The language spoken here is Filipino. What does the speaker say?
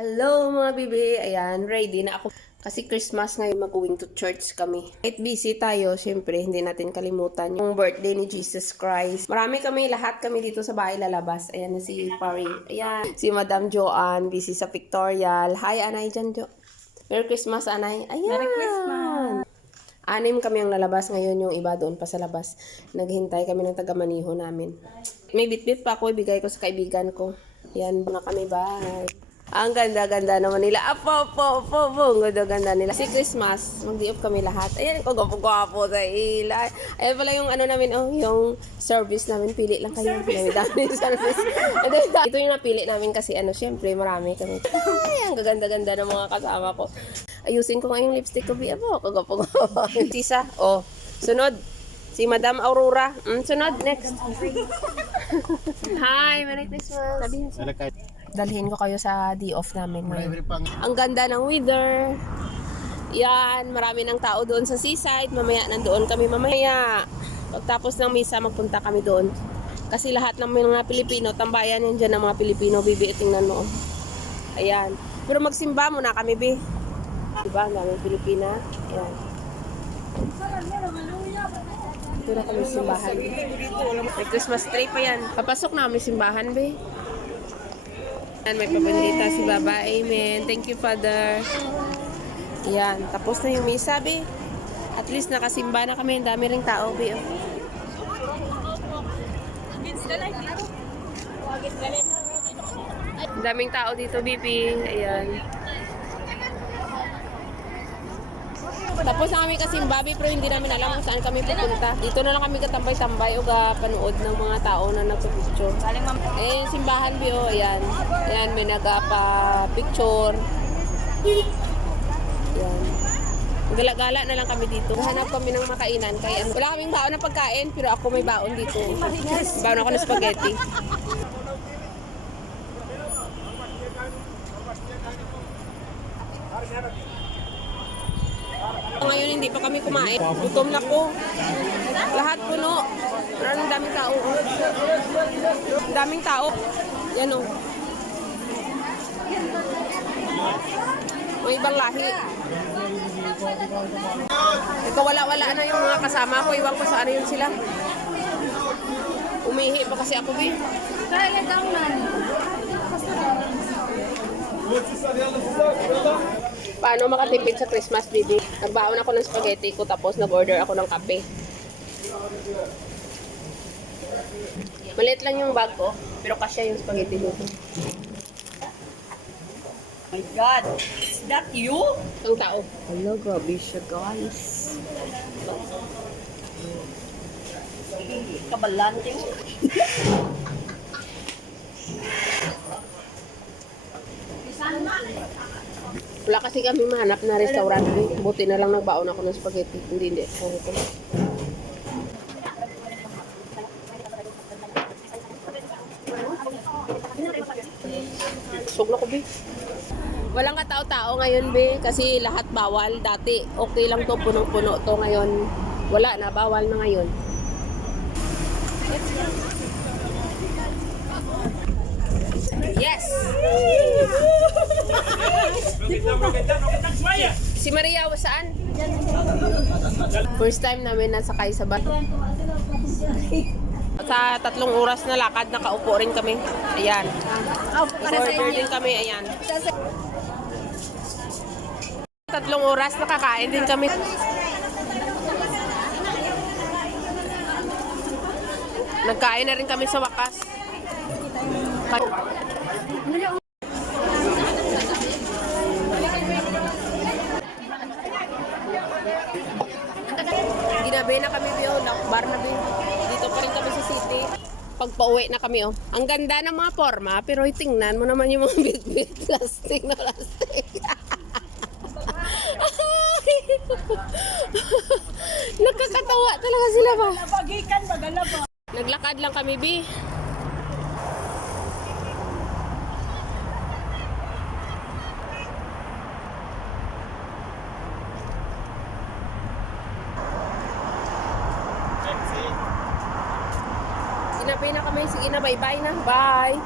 Hello mga bibi, ayan, ready na ako. Kasi Christmas ngayon, mag-going to church kami. Kahit busy tayo, syempre, hindi natin kalimutan yung birthday ni Jesus Christ. Marami kami, lahat kami dito sa bahay lalabas. Ayan na si Pari. Ayan, si Madam Joanne, busy sa pictorial. Hi, Anay dyan, Jo. Merry Christmas, Anay. Ayan. Merry Christmas! 6 kami ang lalabas ngayon, yung iba doon pa sa labas. Naghintay kami ng taga-maniho namin. May bitbit pa ako, ibigay ko sa kaibigan ko. Yan, na kami bahay. Ang ganda-ganda naman nila. Apo. Ang ganda-ganda nila. Si Christmas, mag-di-off kami lahat. Ayan, kagwapo-gwapo sa ilay. Ayan pala yung ano namin, yung service namin. Pili lang kayo. Dami service. Ito yung napili namin kasi syempre marami kami. Ay, ang gaganda-ganda ng mga kasama ko. Ayusin ko nga yung lipstick ko. Apo, kagwapo-gwapo. Tisa, sunod. Si Madam Aurora. Sunod, next. Hi, Merry Christmas. Sabihin siya. Dalhin ko kayo sa day-off namin ngayon. Ang ganda ng weather. Yan, marami ng tao doon sa seaside. Mamaya nandoon kami mamaya. Pagtapos ng misa, magpunta kami doon. Kasi lahat ng mga Pilipino, tambayan yan dyan ng mga Pilipino, bibi, tingnan mo. Ayan. Pero magsimba muna kami, bi. Diba, ang daming Pilipina. Ayan. Ito na kami simbahan. May Christmas tree pa yan. Papasok na kami simbahan, bi. Yan, may pabandita si Baba. Amen. Thank you, Father. Yan. Tapos na yung misa, be. At least nakasimba na kami. Ang dami ring tao, be. Ang daming tao dito, Bibi. Ayan. Tapos na kami kasimba, be, pero hindi namin alam kung saan kami pupunta. Dito na lang kami katambay-tambay o panood ng mga tao na nagpa-picture. Eh, simbahan, be, ayan. Ayan, may nagpa-picture. Ayan. Gala-gala na lang kami dito. Hanap kami ng makainan. Kaya wala kaming baon na pagkain, pero ako may baon dito. Baon ako ng spaghetti. Ngayon hindi pa kami kumain. Gutom na ko. Lahat puno. Ang daming tao. Ang daming tao. Yan o. May ibang lahi. Ito wala-wala na yung mga kasama ko. Iwan ko saan yun sila. Umihi pa kasi ako, be. Paano makatipid sa Christmas, baby? Nagbaon ako ng spaghetti ko tapos nag-order ako ng kape. Maliit lang yung bag ko, pero kasya yung spaghetti dito. Oh my God! Is that you? Ang tao. Hello, grabe siya, guys. Kabalante. Wala kasi kami mahanap na restaurant. Buti na lang nagbaon ako ng spaghetti. Hindi. Sug na ko, be. Walang katao-tao ngayon, be. Kasi lahat bawal. Dati, okay lang to, punong-puno to. Ngayon, wala na. Bawal na ngayon. Yes! Si Maria, saan? First time namin nasakay sa bus. Sa 3 oras na lakad, nakaupo rin kami. Ayan. Order din kami, ayan. 3 oras, nakakain din kami. Nagkain na rin kami sa wakas. Ginabi na kami, bar na bin. Dito pa rin kami sa city. Pagpa-uwi na kami, Ang ganda ng mga forma, pero tingnan mo naman yung mga bit-bit. Plastic na plastic. Nakakatawa talaga sila ba? Naglakad lang kami, Bi. Sinabi na kami, sige na, bye-bye na. Bye!